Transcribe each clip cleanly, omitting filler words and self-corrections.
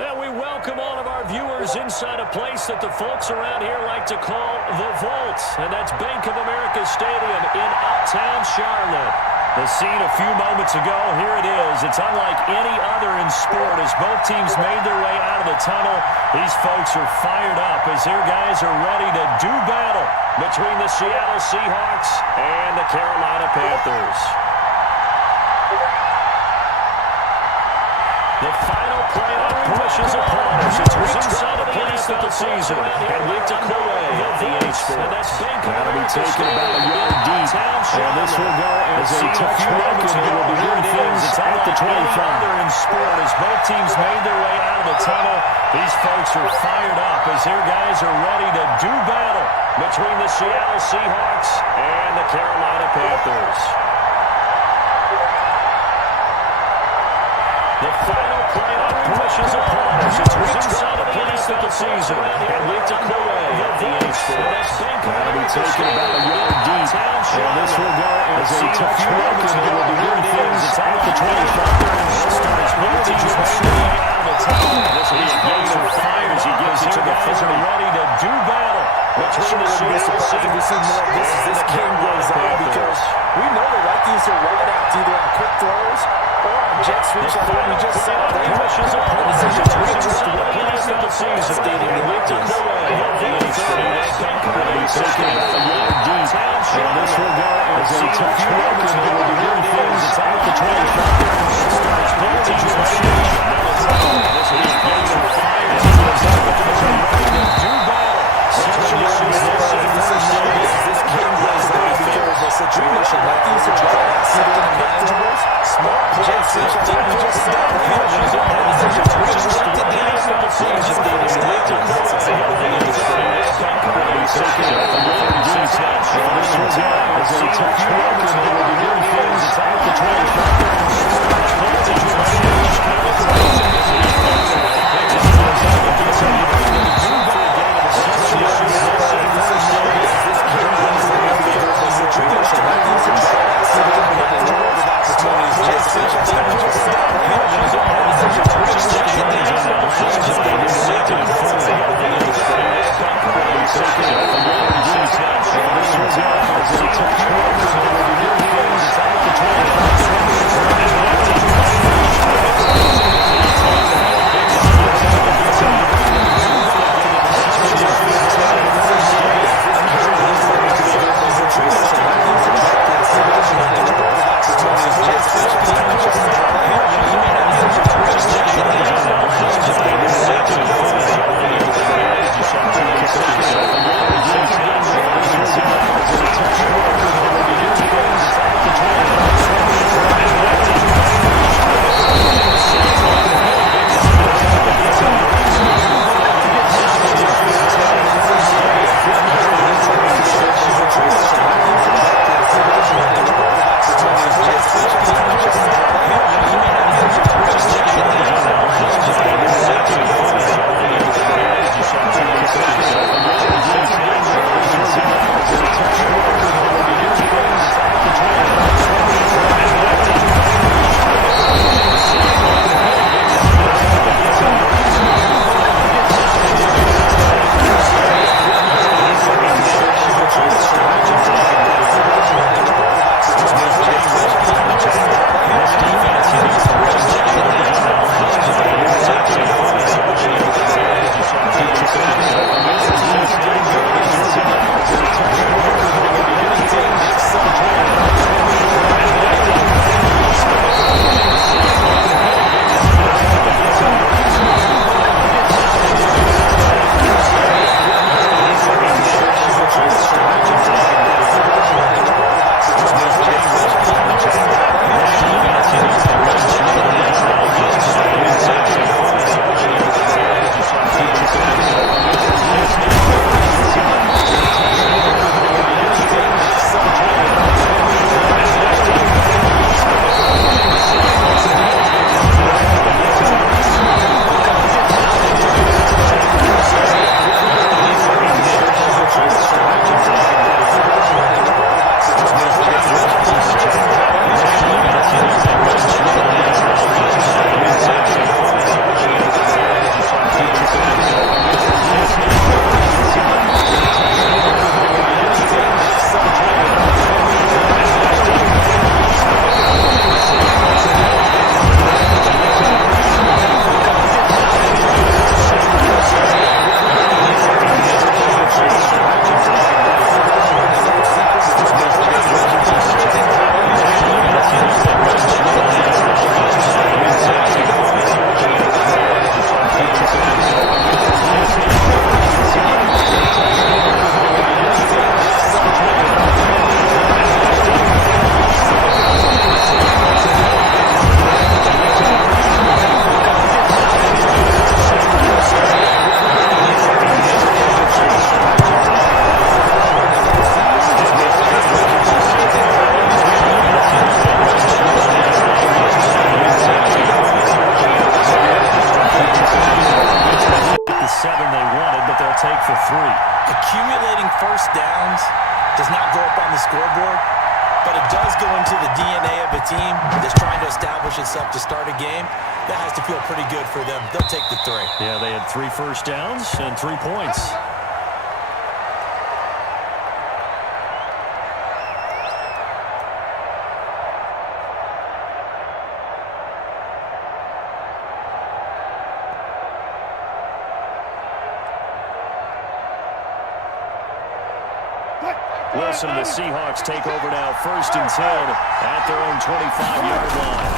And we welcome all of our viewers inside a place that the folks around here like to call the Vault. And that's Bank of America Stadium in Uptown Charlotte. The scene a few moments ago, here it is. It's unlike any other in sport as both teams made their way out of the tunnel. These folks are fired up as their guys are ready to do battle between the Seattle Seahawks and the Carolina Panthers. The final playoff push is upon us. It's inside of the NFL season. And with Dakota of the H-Sports. That'll be taken about a yard deep. And this will go as a touchback, and it will begin things at the 25. In sport, as both teams made their way out of the tunnel, these folks are fired up as their guys are ready to do battle between the Seattle Seahawks and the Carolina Panthers. The final playoff push is upon us. It's inside of the NFL season. And with Dakota of the H-Sports. That'll be taken about a yard deep. And this will go as a touchback, and it will begin things at the 25. Both teams made their way out of the tunnel. This is a fire as he gives it to the guys are ready to do battle between the Seattle Seahawks. This game goes on because we know they like these to roll it out either on quick throws or on jet sweeps like what we just saw. They pushes up on the season. Stadium with Dakota of the H-Sports. Taken about a yard deep. And this will go as a touchback, and it will begin things at the 25. Both teams made their way out of the tunnel. This is a fire as he gives up the guys are ready to do battle. This game goes on because the situation like these are second and manageables, smart jet sweeps like we just saw. into the DNA of a team that's trying to establish itself to start a game, that has to feel pretty good for them. They'll take the 3. Yeah, they had 3 first downs and 3 points. Wilson, the Seahawks take over now, 1st and 10 at their own 25-yard line.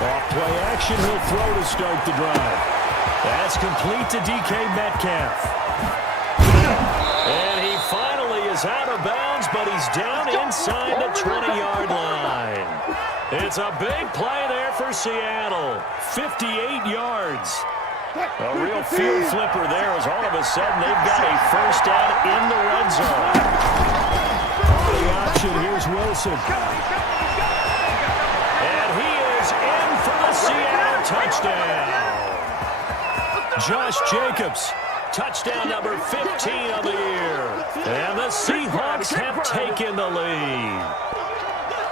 Off play action, he'll throw to start the drive. That's complete to DK Metcalf. And he finally is out of bounds, but he's down inside the 20-yard line. It's a big play there for Seattle. 58 yards. A real field flipper there as all of a sudden they've got a first down in the red zone. On the option, here's Wilson. And he is in for the Seattle touchdown. Josh Jacobs, touchdown number 15 of the year. And the Seahawks have taken the lead.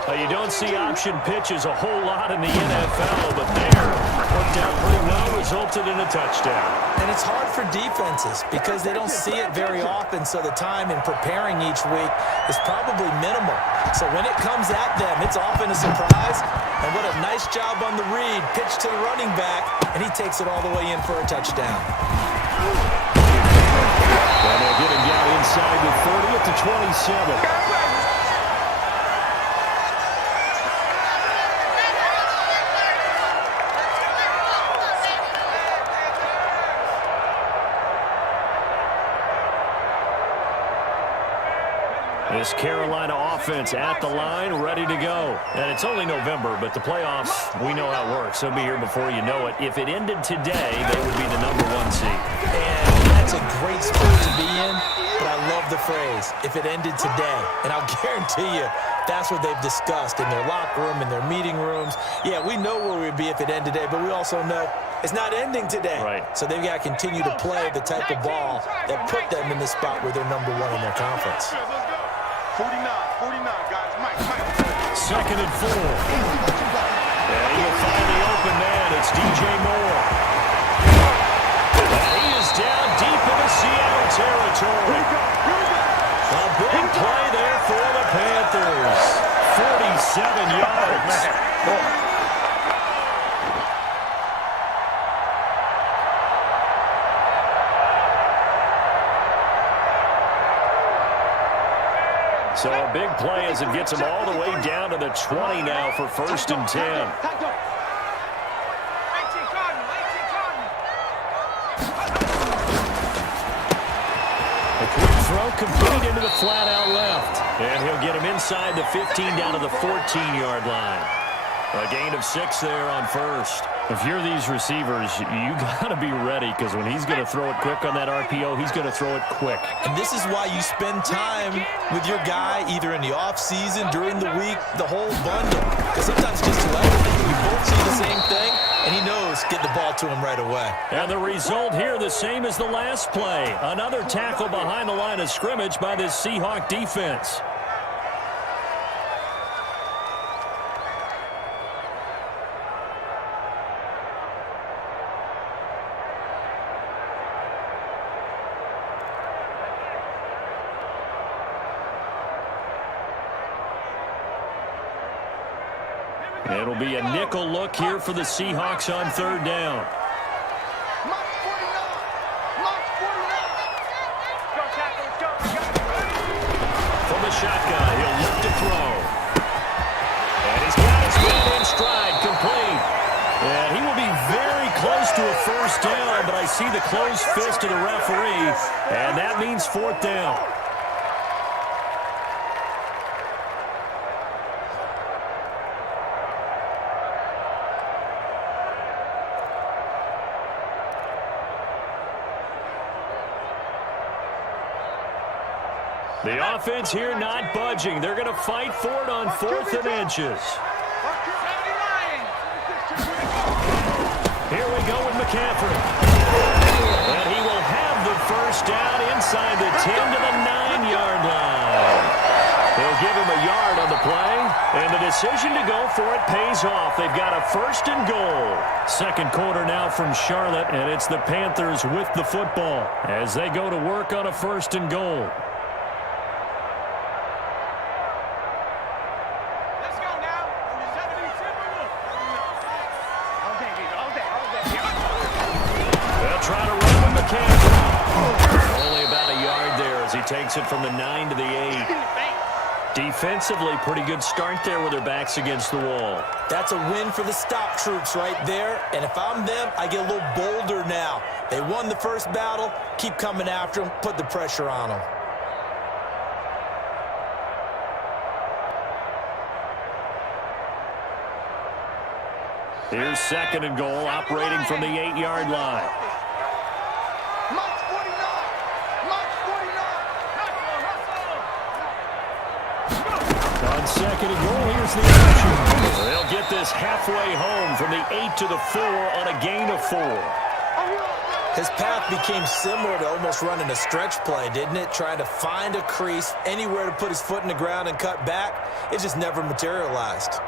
You don't see option pitches a whole lot in the NFL, but there, worked out pretty well, resulted in a touchdown. And it's hard for defenses because they don't see it very often, so the time in preparing each week is probably minimal. So when it comes at them, it's often a surprise. And what a nice job on the read. Pitch to the running back, and he takes it all the way in for a touchdown. And they'll get him down inside the 30 at the 27. This Carolina offense at the line, ready to go. And it's only November, but the playoffs, we know how it works. They'll be here before you know it. If it ended today, they would be the #1 seed. And that's a great spot to be in, but I love the phrase, if it ended today. And I'll guarantee you, that's what they've discussed in their locker room, in their meeting rooms. Yeah, we know where we'd be if it ended today, but we also know it's not ending today. Right. So they've got to continue to play the type of ball that put them in the spot where they're #1 in their conference. 49, guys. Mike. 2nd and 4. And he'll find the open man. It's DJ Moore. And he is down deep into Seattle territory. A big play there for the Panthers. 47 yards. So a big play as it gets them all the way down to the 20 now for 1st and 10. A quick throw complete into the flat out left. And he'll get him inside the 15 down to the 14-yard line. A gain of 6 there on 1st. If you're these receivers, you got to be ready because when he's going to throw it quick on that RPO, he's going to throw it quick. And this is why you spend time with your guy either in the offseason, during the week, the whole bundle. Because sometimes just telepathy, you both see the same thing, and he knows get the ball to him right away. And the result here the same as the last play. Another tackle behind the line of scrimmage by this Seahawk defense. It'll be a nickel look here for the Seahawks on 3rd down. From the shotgun, he'll look to throw. And he's got his man in stride, complete. And he will be very close to a 1st down, but I see the closed fist of the referee, and that means 4th down. The offense here not budging. They're going to fight for it on 4th and inches. Here we go with McCaffrey. And he will have the 1st down inside the 10 to the 9-yard line. They'll give him a yard on the play. decision to go for it pays off. They've got a 1st and goal. Second quarter now from Charlotte, and it's the Panthers with the football as they go to work on a 1st and goal. Let's go now. They'll try to run with McCaffrey. Only about a yard there as he takes it from the 9 to the 8. Defensively, pretty good start there with their backs against the wall. That's a win for the stop troops right there. And if I'm them, I get a little bolder now. They won the first battle. Keep coming after them. Put the pressure on them. Here's 2nd and goal, operating from the 8-yard line. Mike's 49. Mike's 49. On 2nd and goal, here's the action. They'll get this halfway home from the 8 to the 4 on a gain of 4. His path became similar to almost running a stretch play, didn't it? Trying to find a crease, anywhere to put his foot in the ground and cut back. It just never materialized.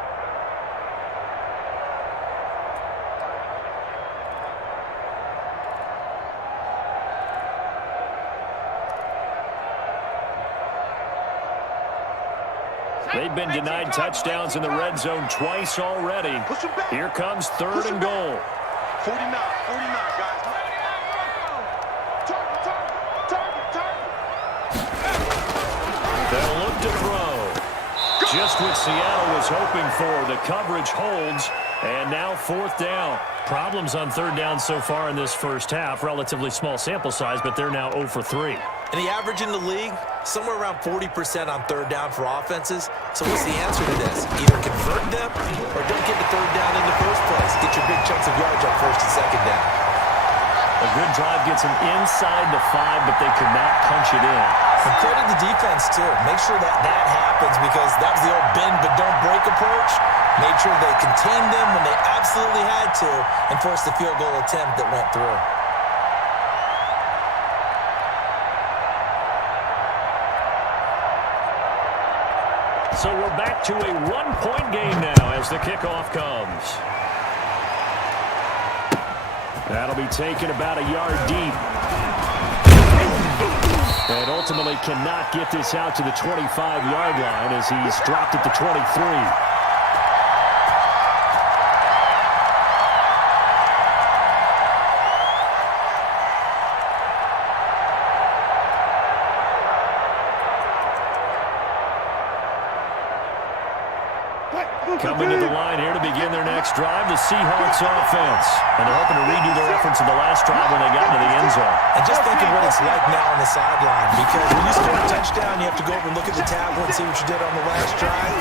They've been denied touchdowns in the red zone twice already. Here comes 3rd and goal. 49, guys. They'll look to throw. Just what Seattle was hoping for. The coverage holds, and now 4th down. Problems on 3rd down so far in this first half. Relatively small sample size, but they're now 0 for 3. And the average in the league, somewhere around 40% on 3rd down for offenses. So what's the answer to this? Either convert them or don't get the 3rd down in the first place. Get your big chunks of yards on 1st and 2nd down. A good drive gets them inside the 5, but they could not punch it in. And credit the defense, too. Make sure that happens because that was the old bend but don't break approach. Made sure they contained them when they absolutely had to and forced the field goal attempt that went through. So we're back to a 1-point game now as the kickoff comes. That'll be taken about a yard deep. And ultimately cannot get this out to the 25-yard line as he's dropped at the 23. Coming to the line here to begin their next drive, the Seahawks offense. And they're hoping to redo their efforts in the last drive when they got into the end zone. And just think of what it's like now on the sideline, because when you score a touchdown, you have to go over and look at the tablet and see what you did on the last drive.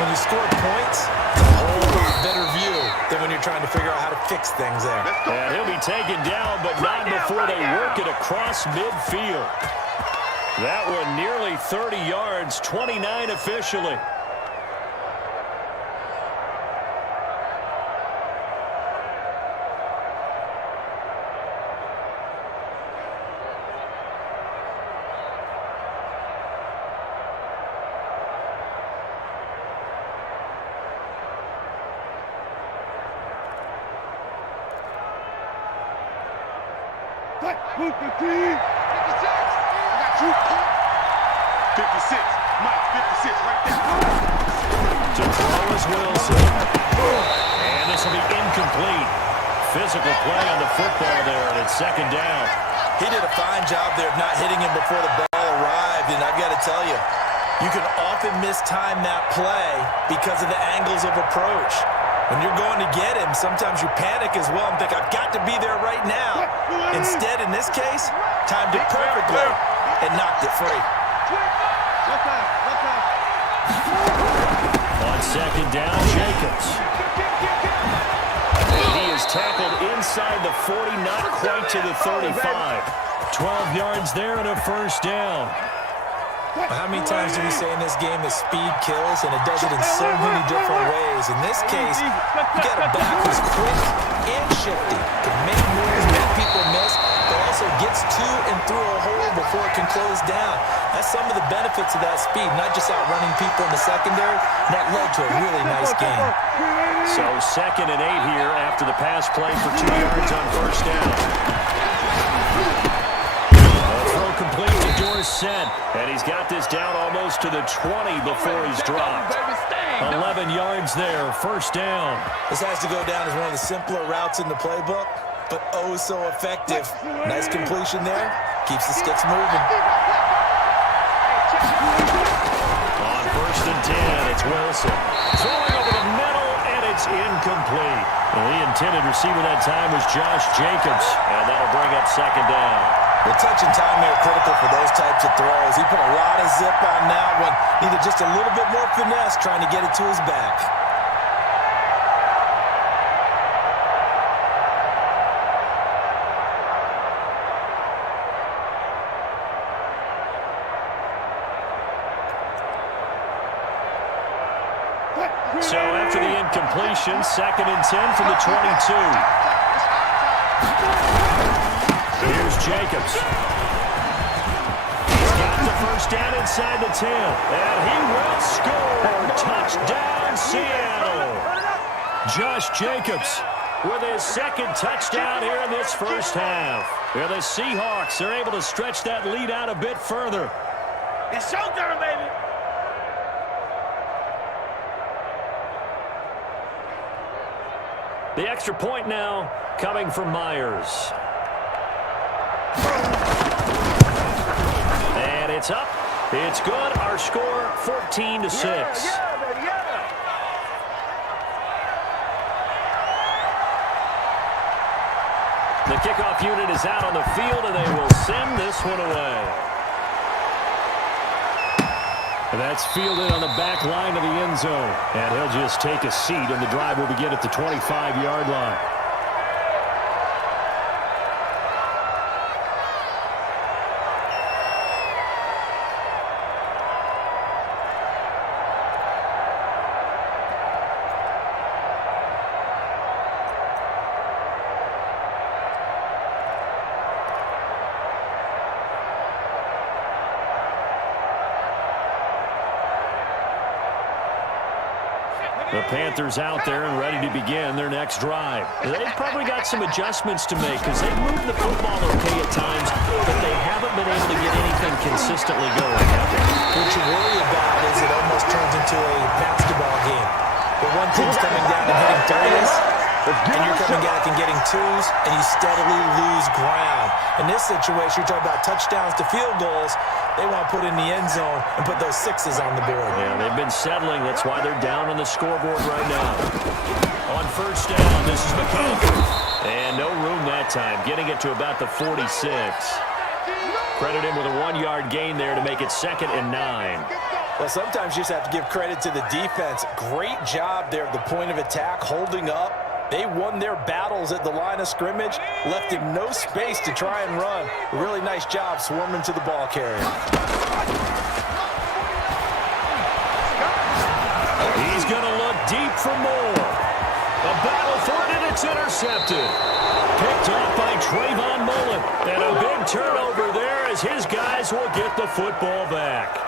When you score points, it's a whole lot better view than when you're trying to figure out how to fix things there. And he'll be taken down, but not before they work it across midfield. That one nearly 30 yards, 29 officially. Move the team. 56. I got you. 56. Mike, 56 right there. To throw is Wilson. And this will be incomplete. Physical play on the football there, and it's 2nd down. He did a fine job there of not hitting him before the ball arrived, and I've got to tell you, you can often mistime that play because of the angles of approach. When you're going to get him, sometimes you panic as well and think, I've got to be there right now. Instead, in this case, timed it perfectly and knocked it free. On 2nd down, Jacobs. And he is tackled inside the 40, not quite to the 35. 12 yards there and a 1st down. How many times do we say in this game that speed kills, and it does it in so many different ways? In this case, you got a back who's quick and shifty, can make moves, make people miss, but also gets to and through a hole before it can close down. That's some of the benefits of that speed, not just outrunning people in the secondary. That led to a really nice game. So 2nd and 8 here after the pass play for 2 yards on first down. Throw complete to Dorsett, and he's got this down almost to the 20 before he's dropped. 11 yards there, first down. This has to go down as one of the simpler routes in the playbook, but oh so effective. Nice completion there. Keeps the sticks moving. On 1st and 10, it's Wilson. Throwing over the middle, and it's incomplete. Well, the intended receiver that time was Josh Jacobs, and that'll bring up 2nd down. The touch and time there critical for those types of throws. He put a lot of zip on that one. Needed just a little bit more finesse trying to get it to his back. So after the incompletion, 2nd and 10 from the 22. Here's Jacobs. He's got the first down inside the 10. And he will score. Touchdown, Seattle. Josh Jacobs with his 2nd touchdown here in this first half. Yeah, the Seahawks are able to stretch that lead out a bit further. It's showtime, baby. The extra point now coming from Myers. And it's up. It's good. Our score 14-6. The kickoff unit is out on the field, and they will send this one away. And that's fielded on the back line of the end zone. And he'll just take a seat, and the drive will begin at the 25-yard line. The Panthers out there and ready to begin their next drive. They've probably got some adjustments to make because they've moved the football okay at times, but they haven't been able to get anything consistently going. What you worry about is it almost turns into a basketball game. Where one team's coming down and hitting threes, and you're coming back and getting twos, and you steadily lose ground. In this situation, you're talking about touchdowns to field goals. They want to put in the end zone and put those sixes on the board. Yeah, they've been settling. That's why they're down on the scoreboard right now. On first down, this is McCaffrey. And no room that time, getting it to about the 46. Credit him with a 1-yard gain there to make it 2nd and 9. Well, sometimes you just have to give credit to the defense. Great job there at the point of attack, holding up. They won their battles at the line of scrimmage, left him no space to try and run. A really nice job swarming to the ball carrier. He's going to look deep for more. A battle for it, and it's intercepted. Picked off by Trayvon Mullen. And a big turnover there as his guys will get the football back.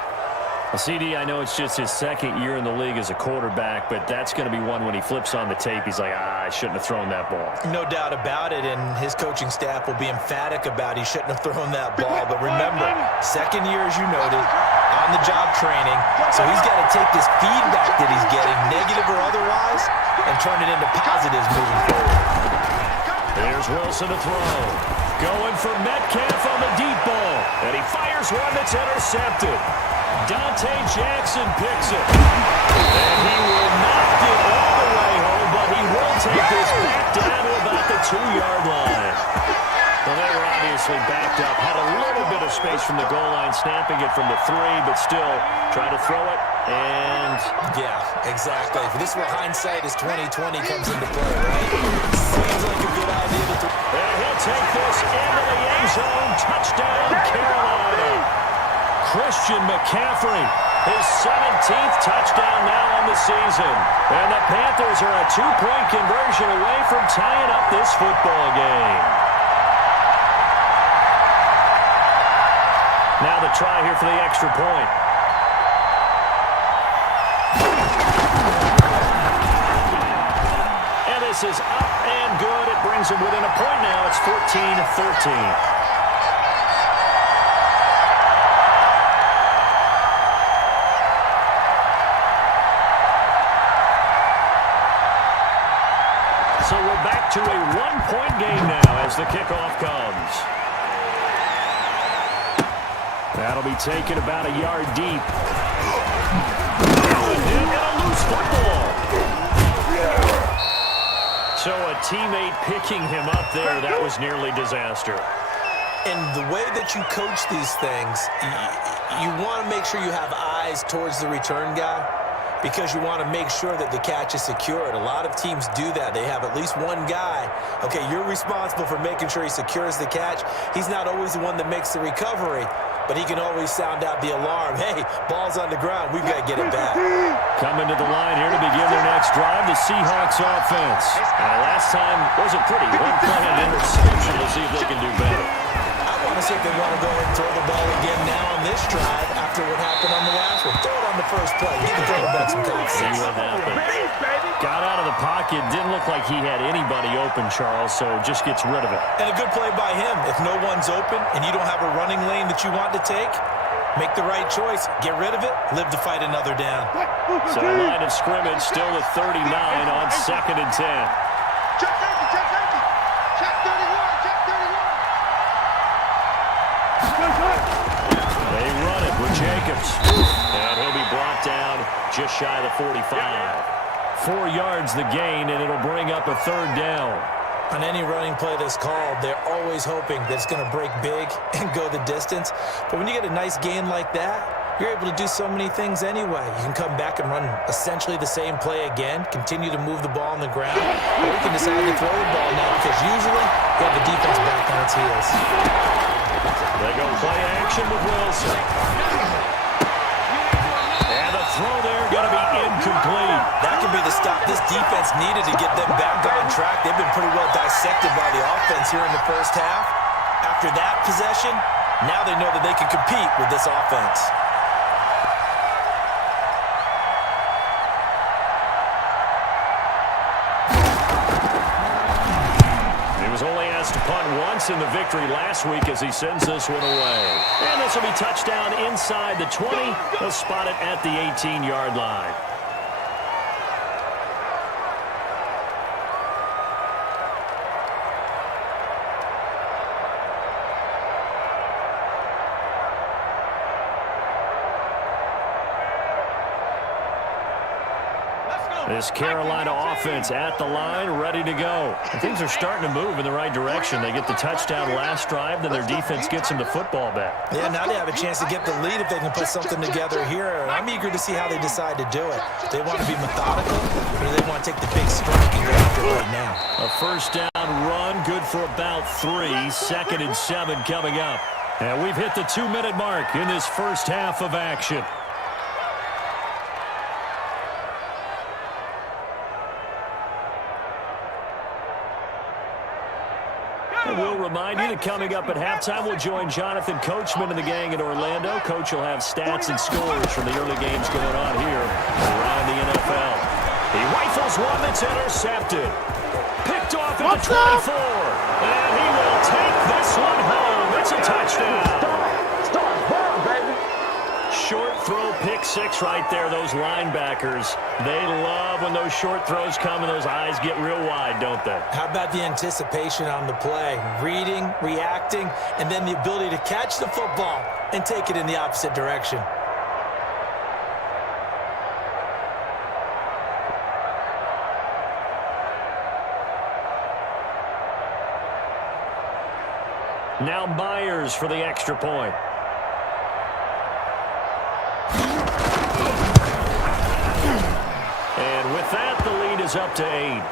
Well, CD, I know it's just his 2nd year in the league as a quarterback, but that's going to be one when he flips on the tape. He's like, I shouldn't have thrown that ball. No doubt about it, and his coaching staff will be emphatic about he shouldn't have thrown that ball. But remember, 2nd year, as you noted, on-the-job training, so he's got to take this feedback that he's getting, negative or otherwise, and turn it into positives moving forward. Here's Wilson to throw. Going for Metcalf on the deep ball, and he fires one that's intercepted. Dante Jackson picks it. And he will not get all the way home, but he will take this back down to about the 2-yard line. Well, they were obviously backed up. Had a little bit of space from the goal line, snapping it from the 3, but still trying to throw it. And yeah, exactly. This is where hindsight is 20/20 comes into play, right? Seems like a good idea to throw. And he'll take this into the end zone. Touchdown, Carolina. Christian McCaffrey, his 17th touchdown now on the season. And the Panthers are a 2-point conversion away from tying up this football game. Now the try here for the extra point. And this is up and good. It brings them within a point now. It's 14-13. So we're back to a one-point game now as the kickoff comes. That'll be taken about a yard deep. And a loose football. So a teammate picking him up there, that was nearly disaster. And the way that you coach these things, you want to make sure you have eyes towards the return guy, because you want to make sure that the catch is secured. A lot of teams do that. They have at least one guy. Okay, you're responsible for making sure he secures the catch. He's not always the one that makes the recovery, but he can always sound out the alarm. Hey, ball's on the ground. We've got to get it back. Coming to the line here to begin their next drive, the Seahawks offense. Last time wasn't pretty. One play and interception. We'll see if they can do better. I want to see if they want to go ahead and throw the ball again now on this drive after what happened on the last one. Throw it on the first play. Give the quarterback some confidence. See what happened. Got out of the pocket. Didn't look like he had anybody open, Charles, so just gets rid of it. And a good play by him. If no one's open and you don't have a running lane that you want to take, make the right choice. Get rid of it. Live to fight another down. So line of scrimmage still with 39 on 2nd and 10. Check safety, check safety. Check 31, check 31. They run it with Jacobs. And he'll be brought down just shy of the 45. 4 yards the gain, and it'll bring up a 3rd down. On any running play that's called, they're always hoping that it's going to break big and go the distance. But when you get a nice gain like that, you're able to do so many things anyway. You can come back and run essentially the same play again, continue to move the ball on the ground, or you can decide to throw the ball now because usually you have the defense back on its heels. They go play action with Wilson. And the throw there going to be incomplete. That could be the stop this defense needed to get them back on track. They've been pretty well dissected by the offense here in the first half. After that possession, now they know that they can compete with this offense. He was only asked to punt once in the victory last week as he sends this one away. And this will be touchdown inside the 20. They'll spot it at the 18-yard line. This Carolina offense at the line, ready to go. And things are starting to move in the right direction. They get the touchdown last drive, then their defense gets them the football back. Yeah, now they have a chance to get the lead if they can put something together here. And I'm eager to see how they decide to do it. Do they want to be methodical, or do they want to take the big strike and go after it right now? A first down run, good for about 3. 2nd and 7 coming up. And we've hit the 2-minute mark in this first half of action. We'll remind you that coming up at halftime, we'll join Jonathan Coachman and the gang in Orlando. Coach will have stats and scores from the early games going on here around the NFL. He rifles one that's intercepted. Picked off at the 24. And he will take this one home. It's a touchdown. Short throw, pick 6 right there. Those linebackers, they love when those short throws come and those eyes get real wide, don't they? How about the anticipation on the play? Reading, reacting, and then the ability to catch the football and take it in the opposite direction. Now Myers for the extra point. And with that, the lead is up to 8.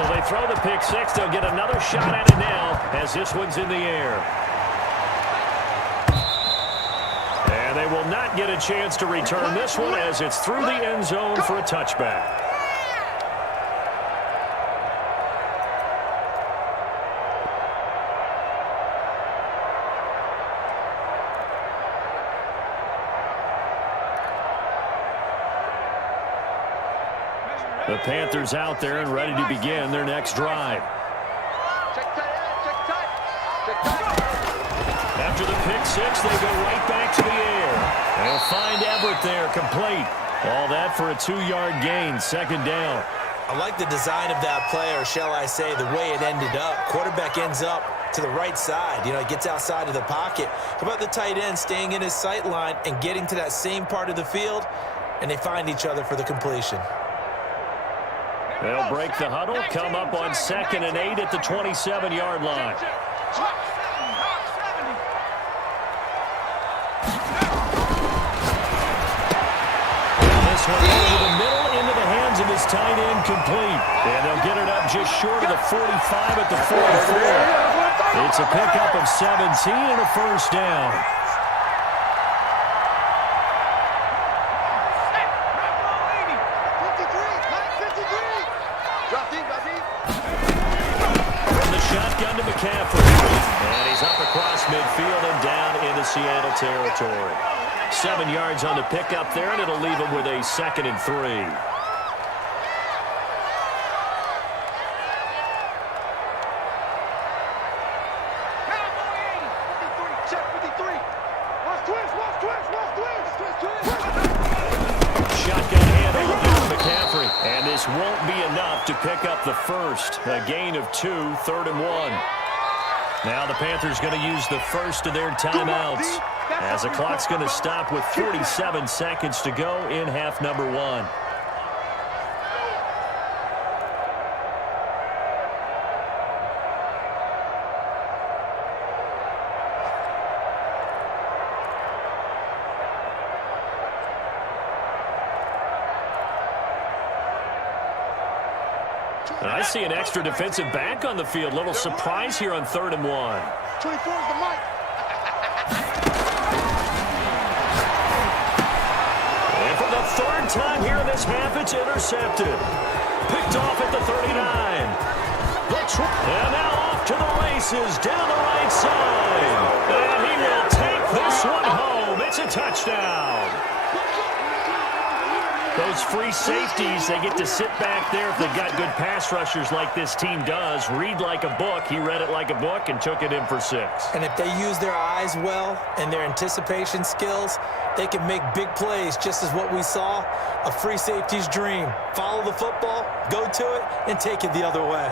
So they throw the pick six. They'll get another shot at it now as this one's in the air. And they will not get a chance to return this one as it's through the end zone for a touchback. The Panthers out there and ready to begin their next drive. After the pick six, they go right back to the air. They'll find Everett there, complete. All that for a 2-yard gain, second down. I like the design of that play, or shall I say the way it ended up. Quarterback ends up to the right side. You know, it gets outside of the pocket. How about the tight end staying in his sight line and getting to that same part of the field, and they find each other for the completion. They'll break the huddle, come up on 2nd and 8 at the 27-yard line. This one over the middle into the hands of his tight end, complete. And they'll get it up just short of the 45 at the 44. It's a pickup of 17 and a first down. Shotgun to McCaffrey. And he's up across midfield and down into Seattle territory. 7 yards on the pickup there, and it'll leave him with a 2nd and 3. Shotgun handoff to McCaffrey. And this won't be enough to pick up the first. A gain of 2, 3rd and 1. Now the Panthers going to use the first of their timeouts as the clock's going to stop with 47 seconds to go in half number 1. And I see an extra defensive back on the field. Little surprise here on 3rd and 1. 24 is the mic. And for the 3rd time here in this half, it's intercepted. Picked off at the 39. And now off to the races down the right side. And he will take this one home. It's a touchdown. Those free safeties, they get to sit back there if they've got good pass rushers like this team does. Read like a book. He read it like a book and took it in for 6. And if they use their eyes well and their anticipation skills, they can make big plays, just as what we saw, a free safety's dream. Follow the football, go to it, and take it the other way.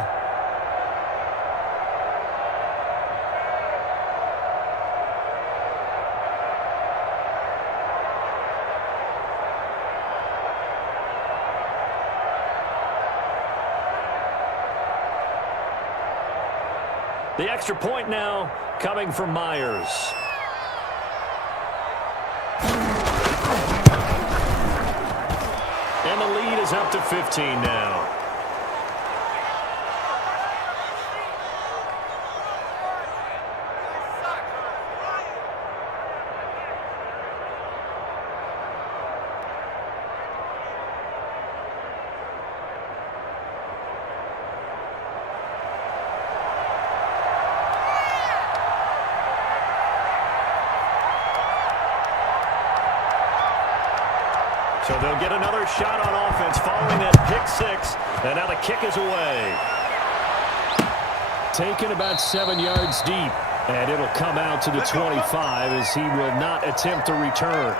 The extra point now coming from Myers. And the lead is up to 15 now. So they'll get another shot on offense following that pick 6. And now the kick is away. Taken about 7 yards deep. And it'll come out to the 25 as he will not attempt to return.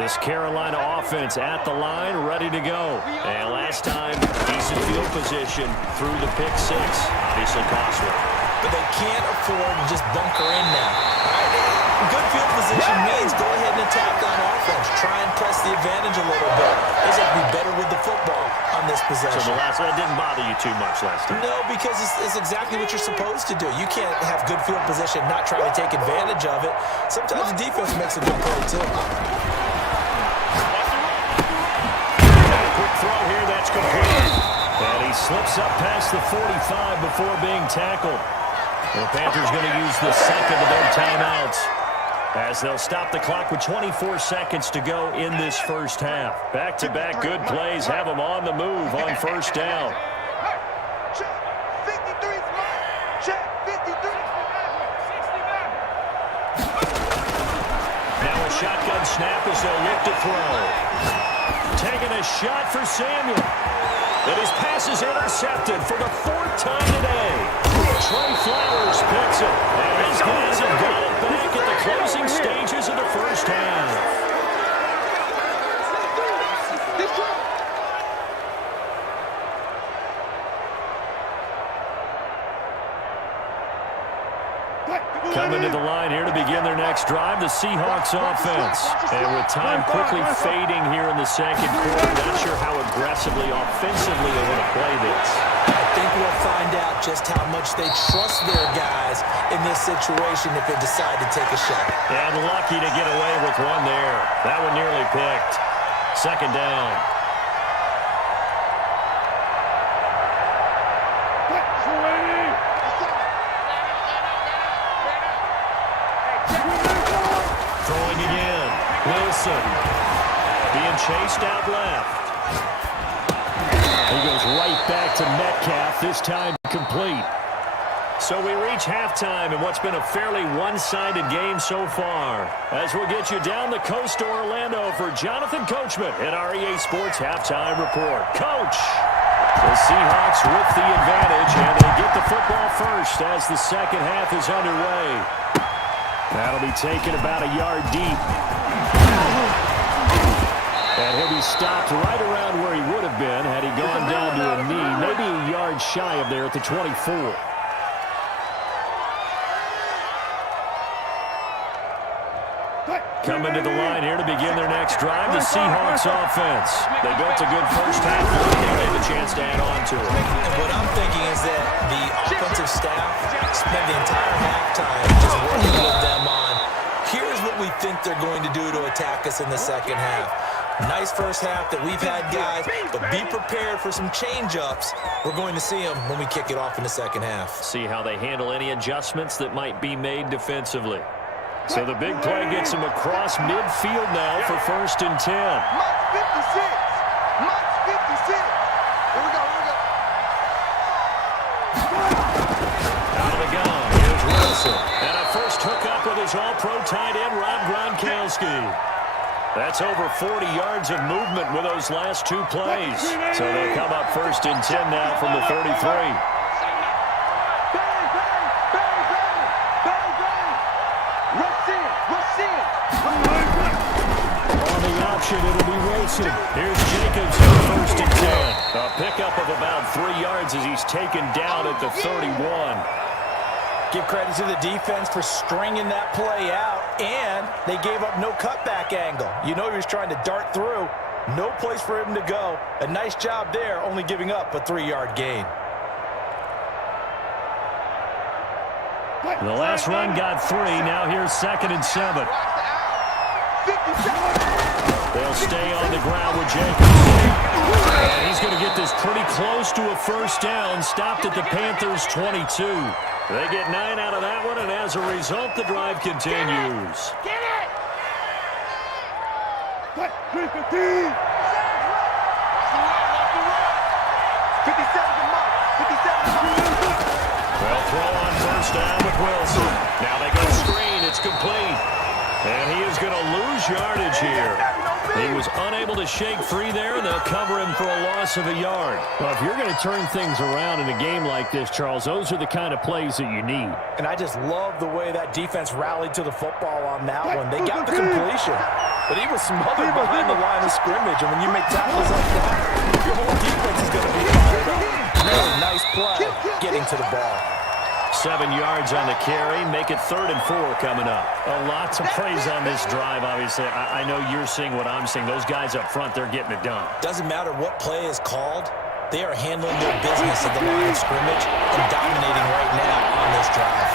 This Carolina offense at the line, ready to go. And last time, decent field position through the pick 6. Obviously costly. But they can't afford to just bunker in now. All right? Good field position means go ahead and attack on offense. Try and press the advantage a little bit. They just have to be better with the football on this possession. So that didn't bother you too much last time? No, because it's exactly what you're supposed to do. You can't have good field position, not try to take advantage of it. Sometimes the defense makes a good play, too. Quick throw here, that's complete. And he slips up past the 45 before being tackled. The Panthers going to use the second of their timeouts as they'll stop the clock with 24 seconds to go in this first half. Back-to-back good plays have them on the move on first down. Check 53. Check 53. Now a shotgun snap as they'll look to throw. Taking a shot for Samuel. And his pass is intercepted for the fourth time today. Trey Flowers picks it. And his guys have got it back at the closing stages of the first half. Coming to the line here to begin their next drive, the Seahawks offense. And with time quickly fading here in the second quarter, not sure how aggressively, offensively they want to play this. I think we'll find out just how much they trust their guys in this situation if they decide to take a shot. And lucky to get away with one there. That one nearly picked. Second down. Throwing again. Wilson being chased out left. He goes right back to Metcalf, this time complete. So we reach halftime in what's been a fairly one-sided game so far. As we'll get you down the coast to Orlando for Jonathan Coachman at our EA Sports Halftime Report. Coach, the Seahawks with the advantage, and they get the football first as the second half is underway. That'll be taken about a yard deep. And he'll be stopped right around where he would have been had he gone down to a knee, maybe a yard shy of there at the 24. Coming to the line here to begin their next drive, the Seahawks offense. They built a good first half lead. They have a chance to add on to it. And what I'm thinking is that the offensive staff spent the entire halftime just working with them on, here's what we think they're going to do to attack us in the second half. Nice first half that we've had, guys, but be prepared for some change-ups. We're going to see them when we kick it off in the second half. See how they handle any adjustments that might be made defensively. So the big play gets him across midfield now for 1st and 10. Mike 56. Mike 56. Here we go. Out of the gun, here's Wilson. And a first hookup with his all-pro tight end, Rob Gronkowski. That's over 40 yards of movement with those last two plays. So they'll come up 1st and 10 now from the 33. On the option, it'll be Wilson. Here's Jacobs on 1st and 10. A pickup of about 3 yards as he's taken down at the 31. Give credit to the defense for stringing that play out, and they gave up no cutback angle. You know he was trying to dart through. No place for him to go. A nice job there, only giving up a 3-yard gain. The last run got 3. Now here's 2nd and 7. They'll stay on the ground with Jacobs. And he's going to get this pretty close to a first down. Stopped at the Panthers' 22. They get 9 out of that one, and as a result, the drive continues. Get it! 315. 57 to Mike. 57 to They'll throw on first down with Wilson. Now they go screen. It's complete. And he is going to lose yardage here. He was unable to shake free there, and they'll cover him for a loss of a yard. Well, if you're going to turn things around in a game like this, Charles, those are the kind of plays that you need. And I just love the way that defense rallied to the football on that one. They got the completion, but he was smothered behind the line of scrimmage. And when you make tackles like that, your whole defense is going to be fired up. Really nice play getting to the ball. 7 yards on the carry. Make it 3rd and 4 coming up. A lot to praise on this drive, obviously. I know you're seeing what I'm seeing. Those guys up front, they're getting it done. Doesn't matter what play is called. They are handling their business at the line of scrimmage and dominating right now on this drive.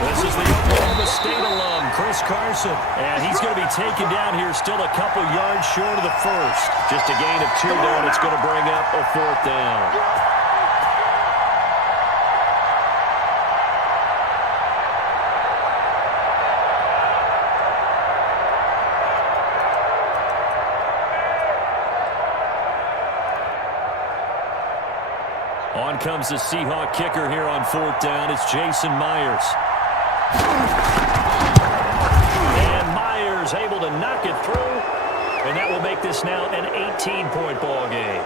This is the Oklahoma State alum, Chris Carson. And he's going to be taken down here still a couple yards short of the first. Just a gain of 2 there, and it's going to bring up a 4th down. On comes the Seahawk kicker here on 4th down. It's Jason Myers. And Myers able to knock it through. And that will make this now an 18-point ball game.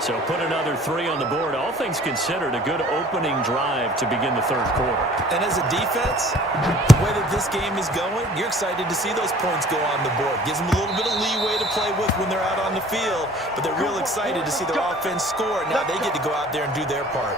So put another 3 on the board. All things considered, a good opening drive to begin the 3rd quarter. And as a defense, the way that this game is going, you're excited to see those points go on the board. Gives them a little bit of leeway to play with when they're out on the field, but they're real excited to see their offense score. Now they get to go out there and do their part.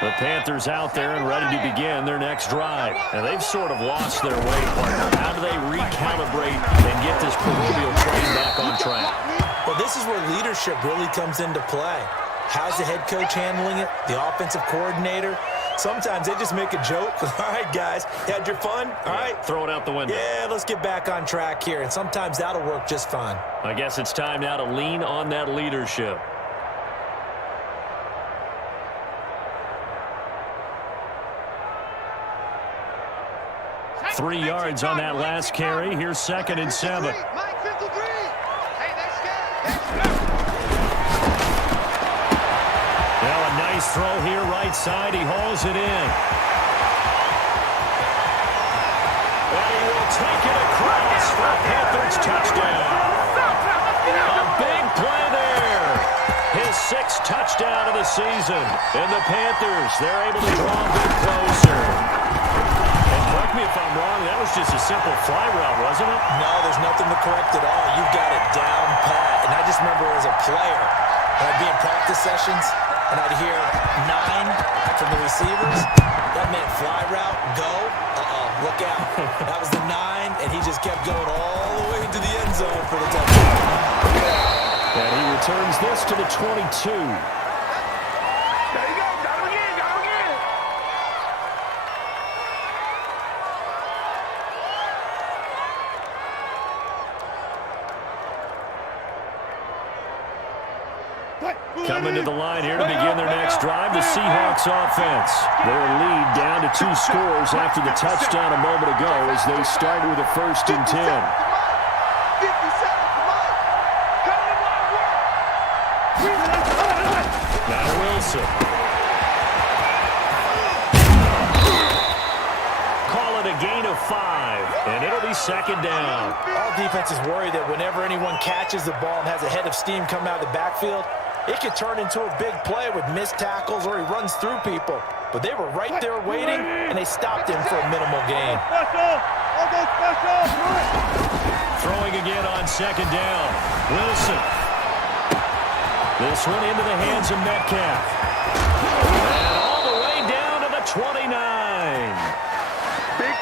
The Panthers out there and ready to begin their next drive. And they've sort of lost their way, partner. How do they recalibrate and get this proverbial train back on track? Well, this is where leadership really comes into play. How's the head coach handling it? The offensive coordinator? Sometimes they just make a joke. All right, guys, had your fun? All right. Throw it out the window. Yeah, let's get back on track here. And sometimes that'll work just fine. I guess it's time now to lean on that leadership. 3 yards on that last carry. Here's 2nd and 7. Now a nice throw here, right side. He hauls it in. And he will take it across for a Panthers touchdown. A big play there. His 6th touchdown of the season. And the Panthers, they're able to draw a bit closer. Correct me if I'm wrong, that was just a simple fly route, wasn't it? No, there's nothing to correct at all. You've got it down pat. And I just remember as a player, when I'd be in practice sessions, and I'd hear 9 from the receivers. That meant fly route, go. Look out. That was the 9, and he just kept going all the way into the end zone for the touchdown. And he returns this to the 22. Coming to the line here to begin their next drive, the Seahawks offense. Their lead down to 2 scores after the touchdown a moment ago as they start with a 1st and 10. Now Wilson. Call it a gain of 5, and it'll be 2nd down. All defenses worry that whenever anyone catches the ball and has a head of steam coming out of the backfield, it could turn into a big play with missed tackles or he runs through people. But they were right there waiting, and they stopped him for a minimal gain. Throwing again on 2nd down. Wilson. This one into the hands of Metcalf. And all the way down to the 29.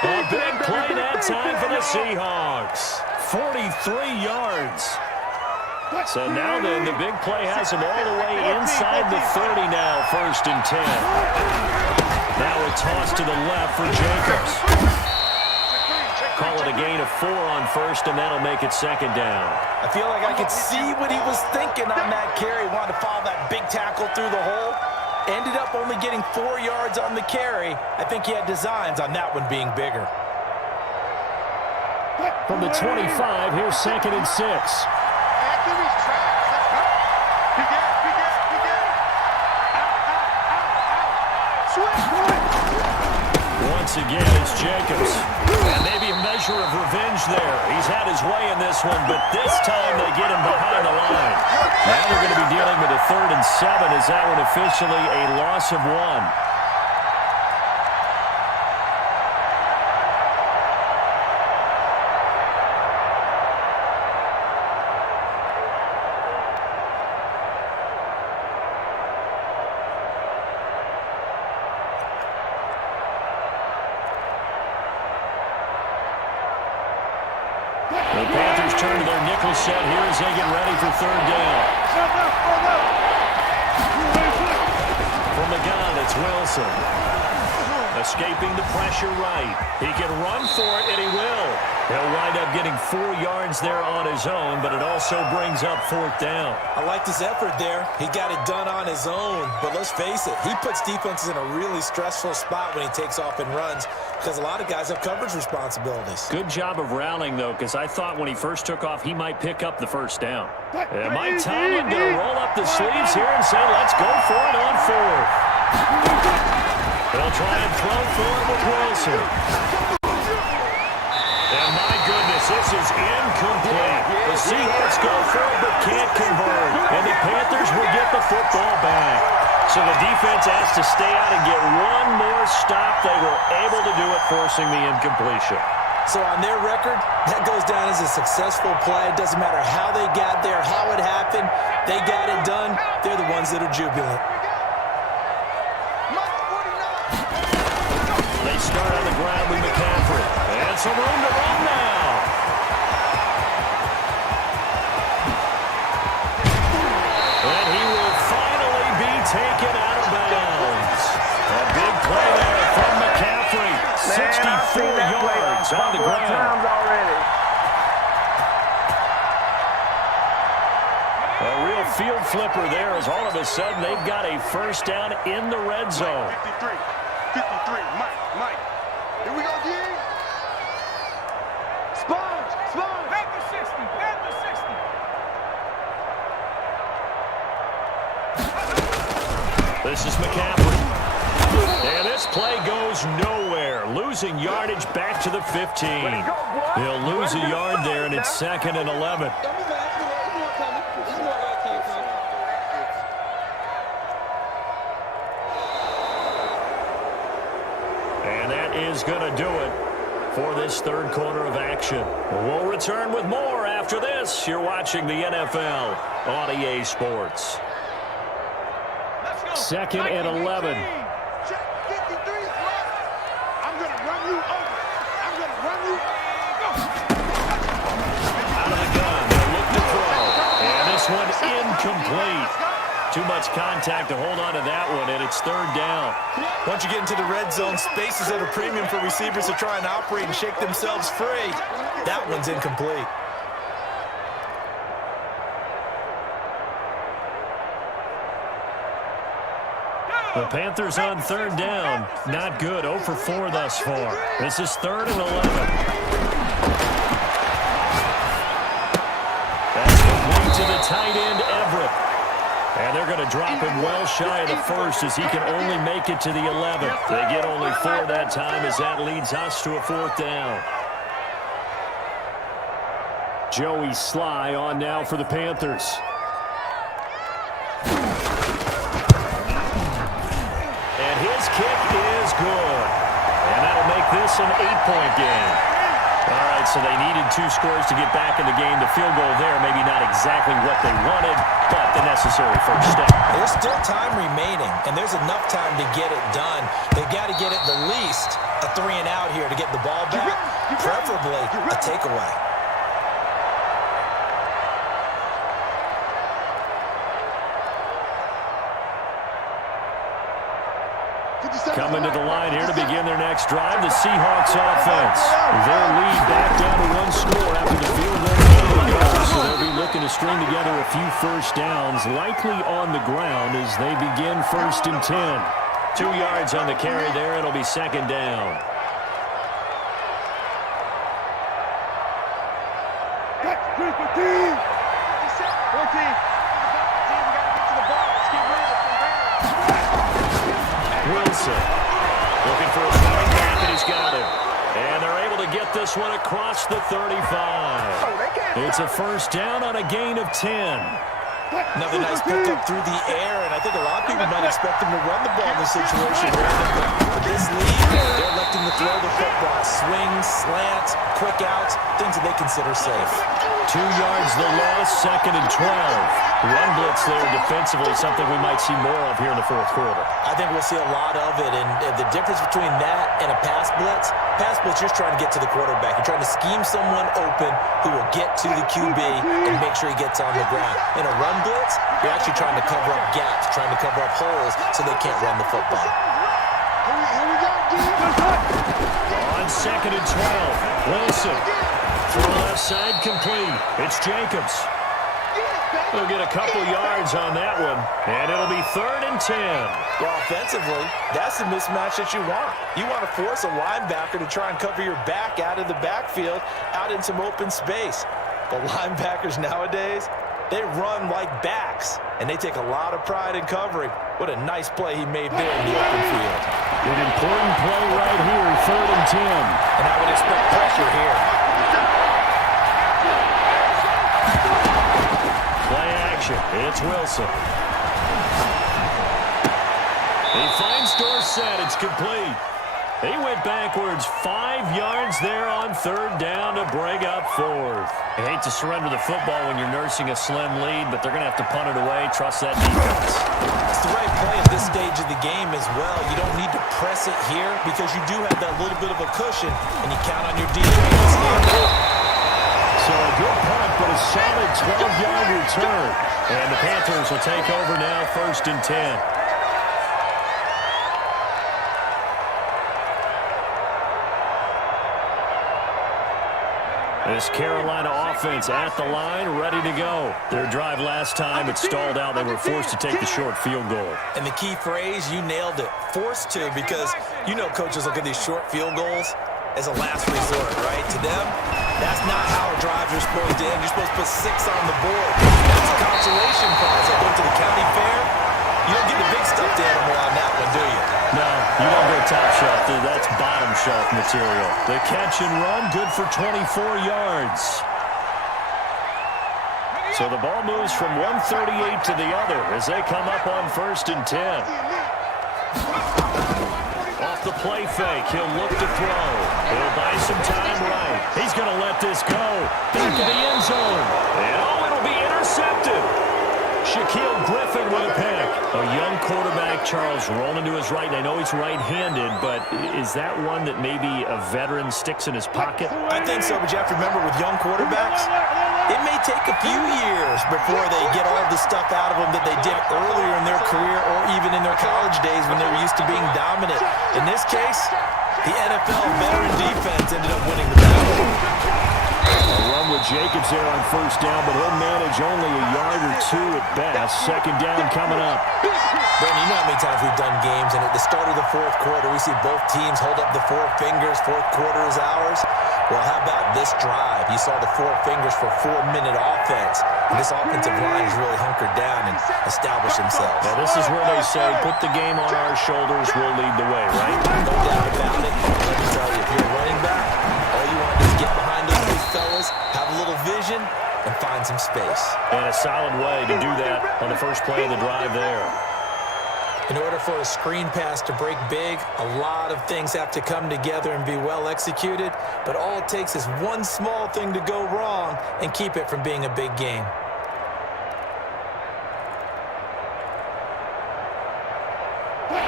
A big play that time for the Seahawks. 43 yards. So now then, the big play has him all the way inside the 30 now, 1st and 10. Now a toss to the left for Jacobs. Call it a gain of 4 on 1st, and that'll make it 2nd down. I feel like I could see what he was thinking on that carry. Wanted to follow that big tackle through the hole. Ended up only getting 4 yards on the carry. I think he had designs on that one being bigger. From the 25, here's 2nd and 6. Once again, it's Jacobs. And maybe a measure of revenge there. He's had his way in this one, but this time they get him behind the line. Now they're going to be dealing with a 3rd and 7. Is that one officially a loss of 1? The Panthers turn to their nickel set here as they get ready for third down. From the gun, it's Wilson. Escaping the pressure right. He can run for it, and he will. He'll wind up getting 4 yards there on his own, but it also brings up fourth down. I liked his effort there. He got it done on his own. But let's face it, he puts defenses in a really stressful spot when he takes off and runs because a lot of guys have coverage responsibilities. Good job of rallying, though, because I thought when he first took off, he might pick up the first down. And Mike Tomlin going to roll up the sleeves here and say, let's go for it on fourth. They'll try and throw for it with Wilson. And my goodness, this is incomplete. The Seahawks go for it but can't convert. And the Panthers will get the football back. So the defense has to stay out and get one more stop. They were able to do it, forcing the incompletion. So on their record, that goes down as a successful play. It doesn't matter how they got there, how it happened. They got it done. They're the ones that are jubilant. They start on the ground with McCaffrey. And some room to run now. And he will finally be taken out of bounds. A big play there from McCaffrey. 64 yards on the ground. A real field flipper there as all of a sudden they've got a first down in the red zone. 53, Mike. Here we go, D. Sponge. Back to 60. This is McCaffrey. And this play goes nowhere. Losing yardage back to the 15. He'll lose a yard there, and it's 2nd and 11. And that is going to do it for this third quarter of action. We'll return with more after this. You're watching the NFL on EA Sports. 2nd and 11. Check 53 is left. I'm going to run you over. Out of the gun. They'll look to throw. And this one incomplete. Too much contact to hold on to that one, and it's third down. Once you get into the red zone, space is at a premium for receivers to try and operate and shake themselves free. That one's incomplete. The Panthers on third down. Not good. 0 for 4 thus far. This is 3rd and 11. That's complete to the tight end, Everett. And they're going to drop him well shy of the first as he can only make it to the 11th. They get only 4 that time as that leads us to a 4th down. Joey Sly on now for the Panthers. And his kick is good. And that'll make this an 8-point game. All right, so they needed 2 scores to get back in the game. The field goal there, maybe not exactly what they wanted, but the necessary first step. There's still time remaining, and there's enough time to get it done. They've got to get at the least a 3-and-out here to get the ball back, preferably a takeaway. Coming to the line here to begin their next drive, the Seahawks offense. Their lead back down to 1 score after the field goal. So they'll be looking to string together a few first downs, likely on the ground as they begin 1st and 10. 2 yards on the carry there. It'll be 2nd down. Wilson looking for a running back, and he's got him. And they're able to get this one across the 35. It's a first down on a gain of 10. Another nice pickup through the air, and I think a lot of people might expect him to run the ball in this situation. But this lead, they're electing to throw the football. Swings, slants, quick outs, things that they consider safe. 2 yards the loss, 2nd and 12. Run blitz there defensively, something we might see more of here in the fourth quarter. I think we'll see a lot of it, and the difference between that and a pass blitz, Pass blitz, you're trying to get to the quarterback. You're trying to scheme someone open who will get to the QB and make sure he gets on the ground. In a run blitz, you're actually trying to cover up gaps, trying to cover up holes so they can't run the football. On 2nd and 12, Wilson. Throw left side complete. It's Jacobs. They'll get a couple yards on that one, and it'll be 3rd and 10. Well, offensively, that's the mismatch that you want. You want to force a linebacker to try and cover your back out of the backfield, out in some open space. But linebackers nowadays, they run like backs, and they take a lot of pride in covering. What a nice play he made there in the open field. An important play right here, 3rd and 10. And I would expect pressure here. Play action. It's Wilson. He finds Dorsett. It's complete. He went backwards 5 yards there on 3rd down to break up 4th. I hate to surrender the football when you're nursing a slim lead, but they're going to have to punt it away. Trust that defense. It's the right play at this stage of the game as well. You don't need to press it here because you do have that little bit of a cushion, and you count on your defense. So a good punt, but a solid 12-yard return. And the Panthers will take over now, 1st and 10. This Carolina offense at the line, ready to go. Their drive last time, it stalled out. They were forced to take the short field goal. And the key phrase, you nailed it, forced to, because you know coaches look at these short field goals as a last resort, right? To them, that's not how drives are supposed to end. You're supposed to put 6 on the board. That's a consolation prize. I went to the county fair. You don't get the big stuffed animal on that one, do you? No, you don't go top shelf. That's bottom shelf material. The catch and run, good for 24 yards. So the ball moves from 138 to the other as they come up on 1st and 10. Off the play fake, he'll look to throw. He'll buy some time right. He's going to let this go. Back to the end zone. And it'll be intercepted. Shaquille Griffin with a pick. A young quarterback, Charles, rolling to his right. I know he's right-handed, but is that one that maybe a veteran sticks in his pocket? I think so, but you have to remember with young quarterbacks, it may take a few years before they get all the stuff out of them that they did earlier in their career or even in their college days when they were used to being dominant. In this case, the NFL veteran defense ended up winning the battle. A run with Jacobs there on 1st down, but he'll manage only a yard or 2 at best. 2nd down coming up. Brandon, you know how many times we've done games, and at the start of the 4th quarter, we see both teams hold up the 4 fingers, 4th quarter is ours. Well, how about this drive? You saw the 4 fingers for 4-minute offense, and this offensive line has really hunkered down and established themselves. Now, this is where they say, put the game on our shoulders, we'll lead the way, right? No doubt about it. Let me tell you, if you're a running back, all you want to do is get behind those big fellas, have a little vision, and find some space. And a solid way to do that on the first play of the drive there. In order for a screen pass to break big, a lot of things have to come together and be well executed, but all it takes is one small thing to go wrong and keep it from being a big game.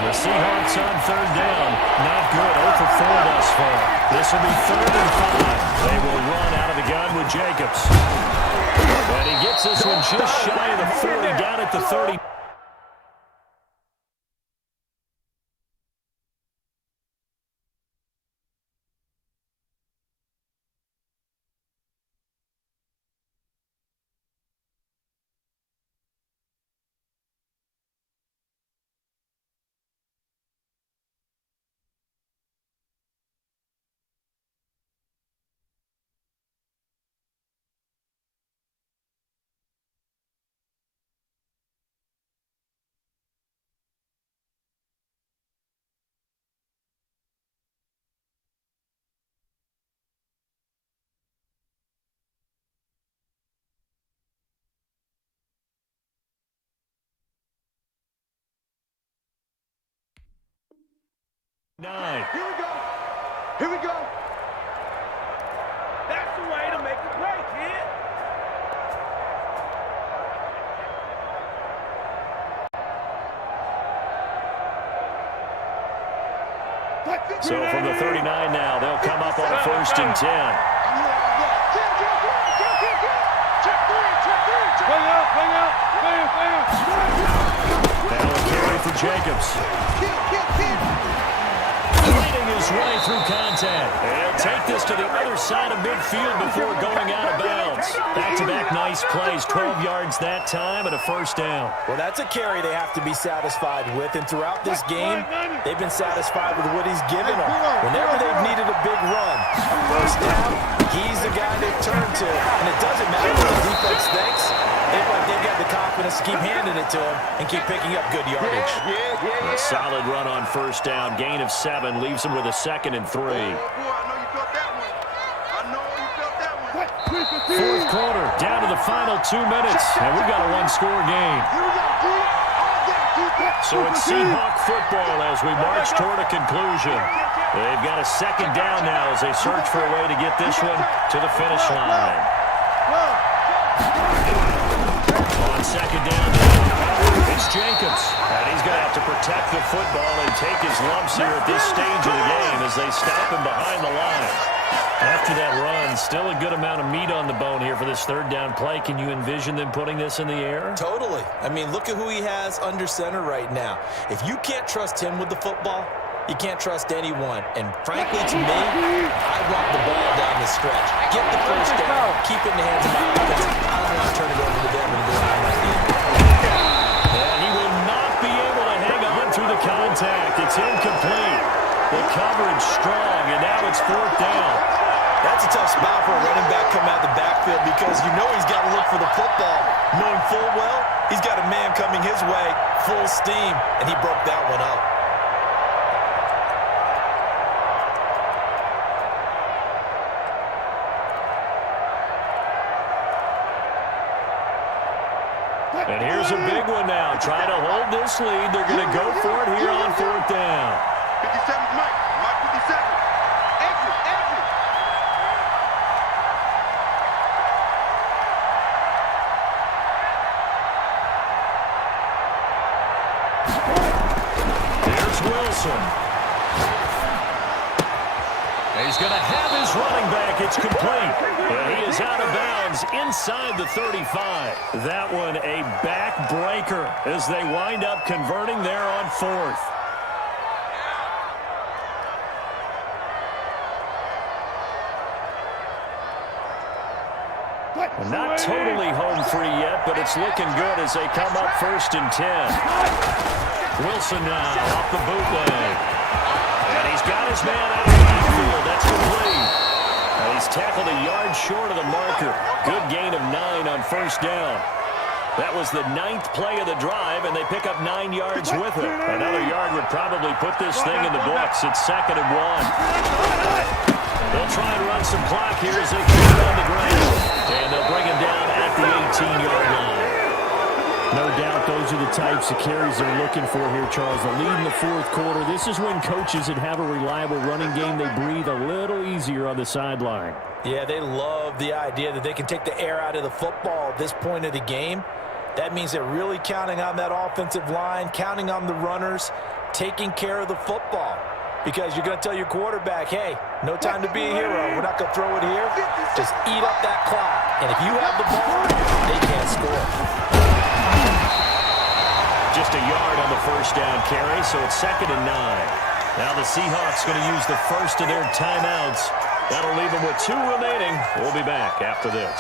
The Seahawks on 3rd down. Not good. 0 for 4 thus far. This will be 3rd and 5. They will run out of the gun with Jacobs. And he gets this one just shy of the 40, down at the 30. Nine. Here we go. Here we go. That's the way to make a play, kid. That's it. So from the 39 now, they'll come up on a 1st and 10. Now a carry for Jacobs. Leading his way through contact. He'll take this to the other side of midfield before going out of bounds. Back-to-back nice plays, 12 yards that time and a 1st down. Well, that's a carry they have to be satisfied with, and throughout this game, they've been satisfied with what he's given them. Whenever they've needed a big run, a 1st down, he's the guy they've turned to. And it doesn't matter what the defense thinks. They feel like they've got the confidence to keep handing it to him and keep picking up good yardage. A solid run on 1st down, gain of 7, leaves him with a 2nd and 3. Fourth quarter, down to the final 2 minutes, and we've got a 1-score game. So it's Seahawk football as we march toward a conclusion. They've got a 2nd down now as they search for a way to get this one to the finish line. On 2nd down, it's Jacobs. And he's going to have to protect the football and take his lumps here at this stage of the game as they stop him behind the line. After that run, still a good amount of meat on the bone here for this 3rd down play. Can you envision them putting this in the air? Totally. I mean, look at who he has under center right now. If you can't trust him with the football, you can't trust anyone. And frankly, to me, I want the ball down the stretch. Get the 1st down. Keep it in the hands of my offense. I don't want to turn it over to them and go out like the end. And he will not be able to hang on through the contact. It's incomplete. The coverage strong, and now it's 4th down. That's a tough spot for a running back coming out the backfield because you know he's got to look for the football, knowing full well he's got a man coming his way, full steam, and he broke that one up. And here's a big one now. Trying to hold this lead. They're going to go for it here on 4th down. 57's Mike. Mike 57. Exit. Here's Wilson. He's going to have his running back. It's complete. And he is out of bounds inside the 35. That one a back-breaker as they wind up converting there on 4th. Well, not totally home free yet, but it's looking good as they come up 1st and 10. Wilson now off the bootleg. And he's got his man out of the backfield. That's complete. And he's tackled a yard short of the marker. Good gain of 9 on 1st down. That was the 9th play of the drive, and they pick up 9 yards with it. Another yard would probably put this thing in the books. It's 2nd and 1. They'll try and run some clock here as they keep it on the ground. And they'll bring him down at the 18-yard line. No doubt those are the types of carries they're looking for here, Charles. The lead in the 4th quarter. This is when coaches that have a reliable running game, they breathe a little easier on the sideline. Yeah, they love the idea that they can take the air out of the football at this point of the game. That means they're really counting on that offensive line, counting on the runners, taking care of the football. Because you're going to tell your quarterback, hey, no time to be a hero. We're not going to throw it here. Just eat up that clock. And if you have the ball, they can't score. Just a yard on the 1st down carry, so it's 2nd and 9. Now the Seahawks going to use the first of their timeouts. That'll leave them with 2 remaining. We'll be back after this.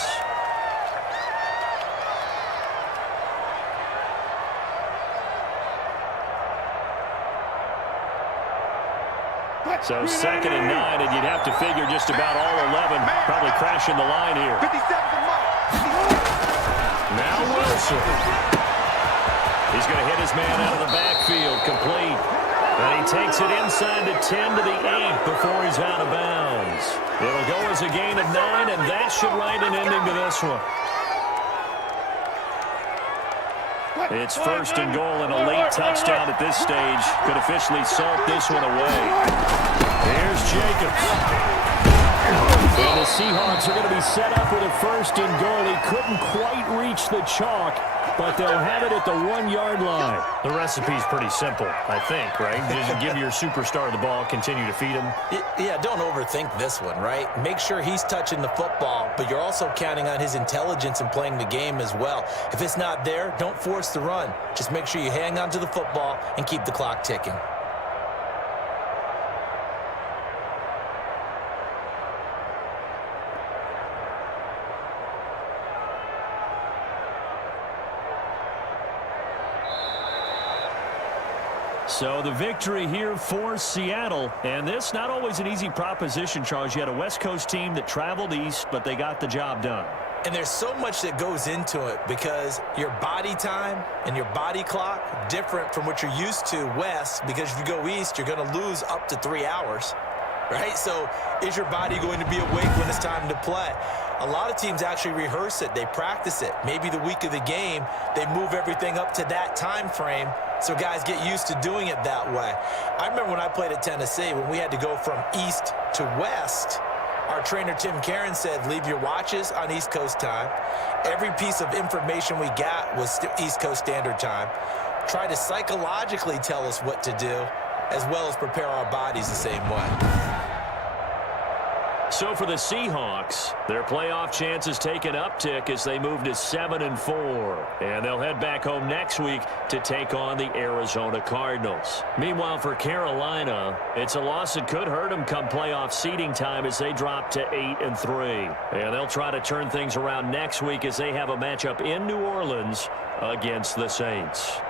So 2nd and 9, and you'd have to figure just about all 11 probably crashing the line here. 57's Mike. Now Wilson. He's going to hit his man out of the backfield, complete. And he takes it inside the 10 to the 8 before he's out of bounds. It'll go as a gain of 9, and that should write an ending to this one. It's 1st and goal, and a late touchdown at this stage could officially salt this one away. Here's Jacobs. And the Seahawks are going to be set up with a 1st and goal. He couldn't quite reach the chalk. but they'll have it at the 1-yard line. The recipe's pretty simple, I think, right? Just give your superstar the ball, continue to feed him. Yeah, don't overthink this one, right? Make sure he's touching the football, but you're also counting on his intelligence in playing the game as well. If it's not there, don't force the run. Just make sure you hang on to the football and keep the clock ticking. So the victory here for Seattle. And this not always an easy proposition, Charles. You had a West Coast team that traveled east, but they got the job done. And there's so much that goes into it because your body time and your body clock different from what you're used to west, because if you go east, you're going to lose up to 3 hours, right? So is your body going to be awake when it's time to play? A lot of teams actually rehearse it. They practice it. Maybe the week of the game, they move everything up to that time frame so guys get used to doing it that way. I remember when I played at Tennessee, when we had to go from east to west, our trainer, Tim Karen, said, leave your watches on East Coast time. Every piece of information we got was East Coast Standard Time. Try to psychologically tell us what to do, as well as prepare our bodies the same way. So for the Seahawks, their playoff chances take an uptick as they move to 7-4. And they'll head back home next week to take on the Arizona Cardinals. Meanwhile, for Carolina, it's a loss that could hurt them come playoff seeding time as they drop to 8-3. And they'll try to turn things around next week as they have a matchup in New Orleans against the Saints.